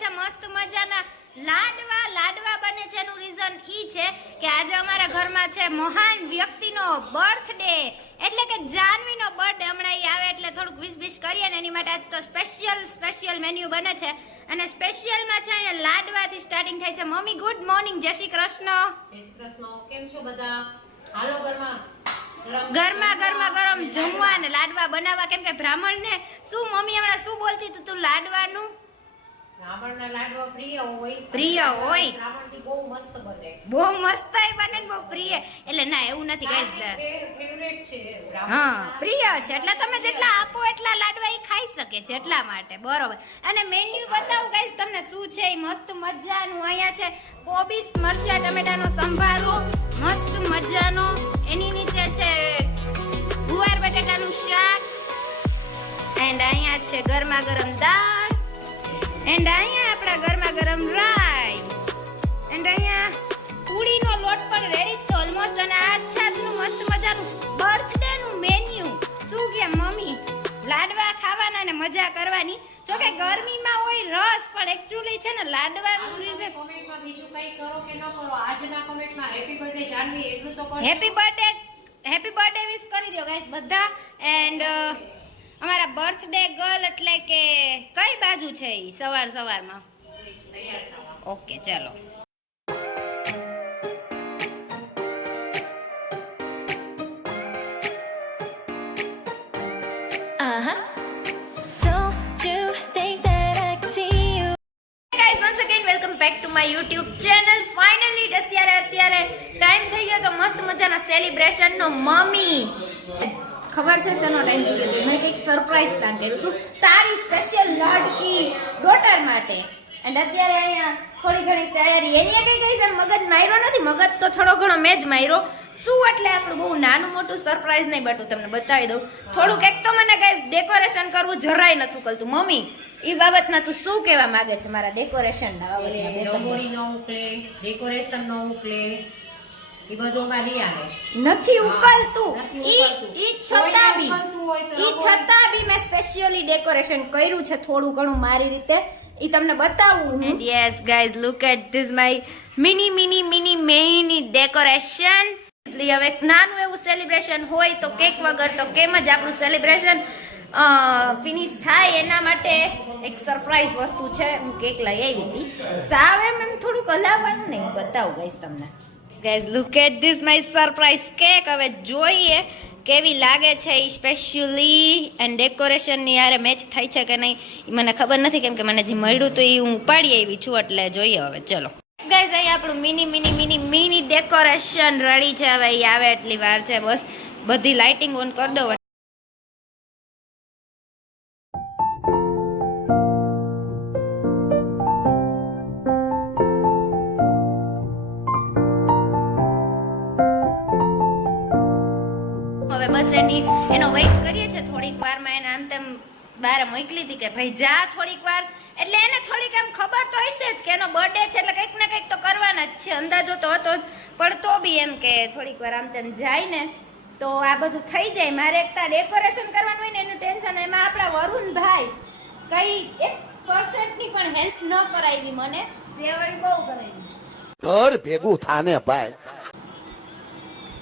છે મસ્ત મજાના લાડવા. લાડવા બને છે એનું રીઝન ઈ છે કે આજે અમારા ઘરમાં છે મહાન વ્યક્તિનો બર્થડે એટલે કે જાનવીનો બર્થડે હમણાં ઈ આવે એટલે થોડુંક વિશ વિશ કરીએ ને એની માટે આજ તો સ્પેશિયલ સ્પેશિયલ મેન્યુ બને છે. અને સ્પેશિયલમાં છે અહીંયા લાડવાથી સ્ટાર્ટિંગ થાય છે. મમ્મી ગુડ મોર્નિંગ જય શ્રી કૃષ્ણ. જય શ્રી કૃષ્ણ. કેમ છો બધા? હાલો ઘરમાં ગરમ ગરમા ગરમા જમવા ને લાડવા બનાવવા. કેમ કે બ્રાહ્મણને શું મમ્મી હમણાં શું બોલતી તું લાડવાનું? પ્રિય હોય બહુ મસ્ત બને. બહુ મસ્ત બને બહુ પ્રિય. એટલે ના એવું નથી ગાઈસ હા પ્રિય છે. એટલે તમે જેટલા આપો એટલા લાડવા એ ખાઈ શકે છે એટલા માટે. બરોબર. અને મેન્યુ બતાવું ગાઈસ તમને શું છે. એ મસ્ત મજાનું અહીંયા છે કોબીસ મરચા ટમેટાનો સંભારો. મસ્ત મજાનો. એની નીચે છે ગુવાર બટેટાનું શાક. એન્ડ અહીંયા છે ગરમા ગરમ દાળ. એન્ડ અહીંયા આપણા ગરમા ગરમ રાઈસ એન્ડ અહીંયા પૂરીનો લોટ પણ રેડી છે ઓલમોસ્ટ અને આ છે મસ્ત મજાનું બર્થડે નું મેન્યુ શું કે મમ્મી? લાડવા ખાવાના ને મજા કરવાની? જો કે ગરમીમાં હોય રસ પણ એકચ્યુઅલી છે ને લાડવાનું નું રીઝન કોમેન્ટમાં બીજું કઈ કરો કે ન કરો? આજના કોમેન્ટમાં હેપી બર્થડે જાનવી એટલું તો કરો happy birthday happy birthday wish કરી દો ગાઈસ બધા. એન્ડ અમારા બર્થડે ગર્લ એટલે કે કઈ બાજુ છે ઈ સવાર સવારમાં? ઓકે ચાલો. Back to my YouTube channel finally અત્યારે અત્યારે ટાઈમ થઈ ગયો તો મસ્ત મજાના સેલિબ્રેશન નો મમ્મી. ખબર છે શેનો ટાઈમ થઈ ગયો મેં કંઈક સરપ્રાઈઝ પ્લાન કર્યું હતું. તારી સ્પેશિયલ લાડકી ડોટર માટે. અને અત્યારે અહીંયા થોડી ઘણી તૈયારી. એની કઈ કઈ છે? મગજ માર્યો નથી. મગજ તો થોડો ઘણો મેં જ માર્યો. શું એટલે આપણું બહુ નાનું મોટું સરપ્રાઈઝ નહીં બટું? તમને બતાવી દઉં. થોડુંક એક તો મને ગાઈઝ ડેકોરેશન કરવું જરાય નથી કરતું મમ્મી એ બાબતમાં તું શું કહેવા માંગે છે મારા ડેકોરેશન ના રંગોળી ન ઉકલે ડેકોરેશન ન ઉકલે એ બધું મારી આવે. નથી ઉકલતું. ઈ. ઈ છતાં બી કોઈને ઉકલતું હોય તો ઈ રંગોળી- છતાં બી મેં સ્પેશિયલી ડેકોરેશન કર્યું છે થોડું ઘણું મારી રીતે. એ તમને બતાવું and yes guys look at this my mini mini mini mini decoration હવે નાનું એવું સેલિબ્રેશન હોય તો કેક વગર તો કેમ જ આપણું સેલિબ્રેશન ફિનિશ થાય. એના માટે એક સરપ્રાઈઝ વસ્તુ છે, હું કેક લઈ આવી હતી. સાવ એમ એમ થોડુંક હલાવવાનું નહીં બતાવું ગાઈઝ તમને. Guys look at this my surprise cake હવે જોઈએ કેવી લાગે છે એ સ્પેશિયલી એન્ડ ડેકોરેશનની યારે મેચ થાય છે કે નહીં? એ મને ખબર નથી, કેમ કે મને જે મળ્યું તો એ હું ઉપાડી આવી છું, એટલે જોઈએ હવે, ચલો. ગાઈઝ અહીં આપણું mini mini mini mini decoration ready છે. હવે એ આવે એટલી વાર છે, બસ. બધી લાઇટિંગ ઓન કરી દો હવે બસ એની, એનો વેઇટ કરીએ છીએ. થોડીક વારમાં એને આમ તેમ બહાર મોકલી હતી કે, ભાઈ, જા થોડીક વાર. એટલે એને થોડીક એમ ખબર તો હશે જ કે એનો બર્થડે છે, એટલે કંઈક ને કંઈક તો કરવાના જ છે. અંદાજો તો હતો જ, પણ તો બી એમ કે થોડીક વાર આમ તેમ જાય ને, તો આ બધું થઈ જાય. મારે એકતા ડેકોરેશન કરવાનું હોય ને, એનું ટેન્શન એમાં આપણા વરુણભાઈ કઈ એક પરસેન્ટની પણ હેલ્પ ન કરાવી મને. તે વળી બહુ કરાવી ઘર ભેગું થાને ભાઈ.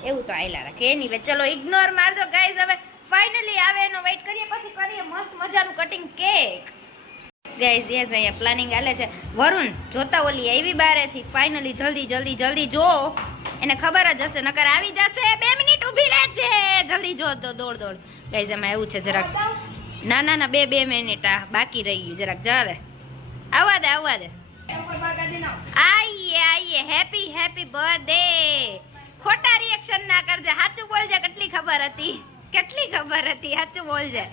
એવું તો આયલા રાખે. એની વે ચલો ઇગ્નોર મારજો ગાઈઝ હવે ફાઇનલી આવે એનો વેઇટ કરીએ પછી કરીએ મસ્ત મજાનું કટિંગ કેક ગાઈઝ યસ અહીંયા પ્લાનિંગ હાલે છે. વરુણ જોતા ઓલી આવી બારેથી. ફાઇનલી જલ્દી જલ્દી જલ્દી જો. એને ખબર જ હશે નકર આવી જશે. બે મિનિટ ઊભી રહેજે. જલ્દી જો તો દોડ દોડ. ગાઈઝ એમાં એવું છે જરાક. ના ના ના બે બે મિનિટ. આ બાકી રહી ગયું જરાક. જવા દે આવવા દે. આવવા દે આઈએ આઈએ. હેપી હેપી બર્થડે ખોટા રિએક્શન ના કરજે. સાચું બોલજે કેટલી ખબર હતી? કેટલી ખબર હતી? સાચું બોલજે.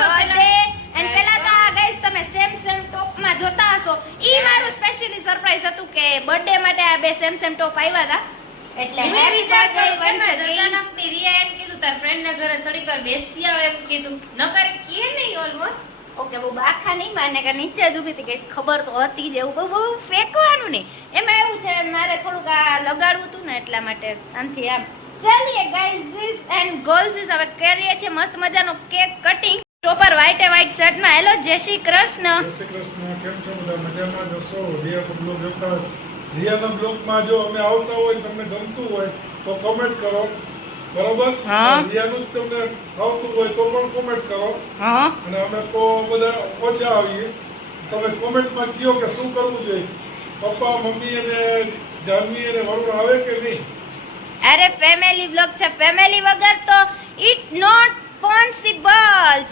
બર્થડે એન્ડ પેલા તો આ ગાઈસ તમે સેમ સેમ ટોપમાં જોતા હશો. ઈ મારું સ્પેશિયલી સરપ્રાઈઝ હતું કે બર્થડે માટે આ બે સેમ સેમ ટોપ આવ્યા હતા એટલે મેં વિચાર કર્યો again. અચાનકની રિયા એમ કીધું તાર ફ્રેન્ડ ના ઘરે થોડીક વાર બેસી આવ એમ કીધું. નકર કે નહીં ઓલમોસ્ટ ઓકે, બહુ આખા નહીં માને કે નીચે જ ઊભી હતી કે ખબર તો હતી જ એવું, બહુ ફેંકવાનું નહીં. એમાં એવું છે, મારે થોડુંક આ લગાડવું હતું ને એટલા માટે આમથી આમ. ચાલીએ ગાઈઝ એન્ડ ગર્લ્સ હવે કરીએ છીએ મસ્ત મજાનો કેક કટિંગ ટોપર વ્હાઈટે વ્હાઈટ શર્ટમાં હેલો જય શ્રી કૃષ્ણ. જય શ્રી કૃષ્ણ, કેમ છો બધા? મજામાં જશો હશો? રિયા બ્લોગ જોતા રિયાના બ્લોગમાં જો અમે આવતા હોય તમને ગમતું હોય, તો કમેન્ટ કરો. બરોબર? હા. રિયાનું જ તમને આવતું હોય તો પણ કોમેન્ટ કરો. હા. અને અમે તો બધા ઓછા આવીએ. તમે કોમેન્ટમાં કહો કે શું કરવું જોઈએ? પપ્પા મમ્મી અને જાનવી અને વરુણ આવે કે નહીં? અરે ફેમિલી બ્લોગ છે. ફેમિલી વગર તો ઇટ નોટ પોસિબલ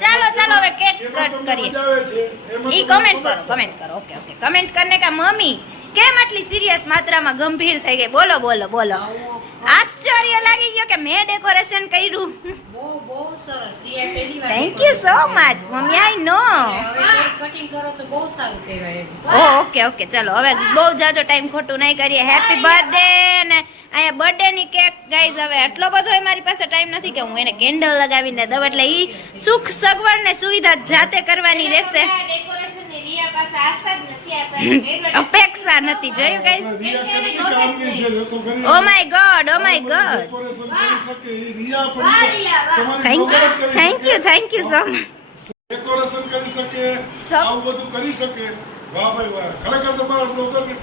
ચાલો ચાલો હવે કેક એમાં કટ તમને કરીએ. મજા આવે છે. એમાં ઈ તમે કમેન્ટ કરો કમેન્ટ કરો. ઓકે ઓકે કમેન્ટ કરને કા મમ્મી કેમ આટલી સિરિયસ માત્રામાં ગંભીર થઈ ગઈ? બોલો બોલો બોલો. આવું આશ્ચર્ય લાગી ગયો. કે મેં ડેકોરેશન કર્યું. બહુ બહુ સરસ. રિયા પહેલી વાર thank you so much mummy I know હવે કેક કટિંગ કરો તો બહુ સારું કહેવાય ઓ ઓકે ઓકે ચલો. હવે બહુ જાજો ટાઈમ ખોટું નહીં કરીએ. હેપી બર્થડે ને અહીંયા બર્થડે ની કેક ગાઈઝ હવે આટલો બધો મારી પાસે ટાઈમ નથી કે હું એને કેન્ડલ લગાવીને દઉં. એટલે ઈ સુખ સગવડ ને સુવિધા જાતે કરવાની રહેશે. અપેક્ષા નથી જોયું કરી ઓ my god oh my god thank you thank you thank you so much decoration કરી શકે આવું બધું કરી શકે. વાહ ભાઈ વાહ. ખરેખર તમારા બ્લોગરને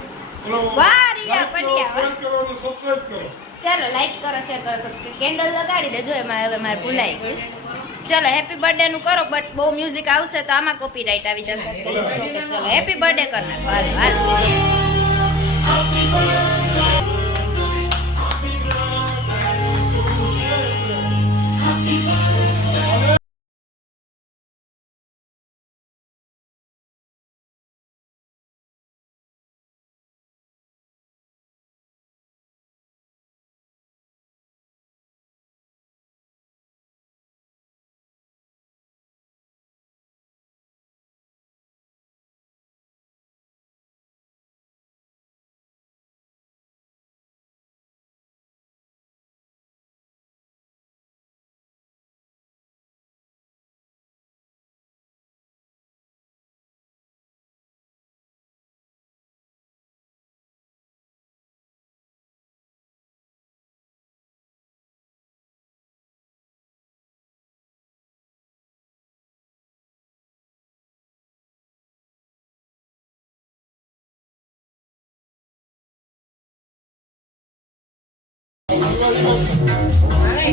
ઓલો વાહ, રિયા like શેર કરો અને સબસ્ક્રાઇબ કરો. ચાલો લાઈક કરો શેર કરો સબસ્ક્રાઇબ કેન્ડલ લગાડી દેજો એમાં હવે મારે ભૂલાઈ ગયું. ચલો હેપી બર્થડે નું કરો બટ બહુ મ્યુઝિક આવશે તો આમાં કોપીરાઇટ આવી જશે. ચલો હેપી બર્થડે કર નાખો. હાલો હાલો. મારે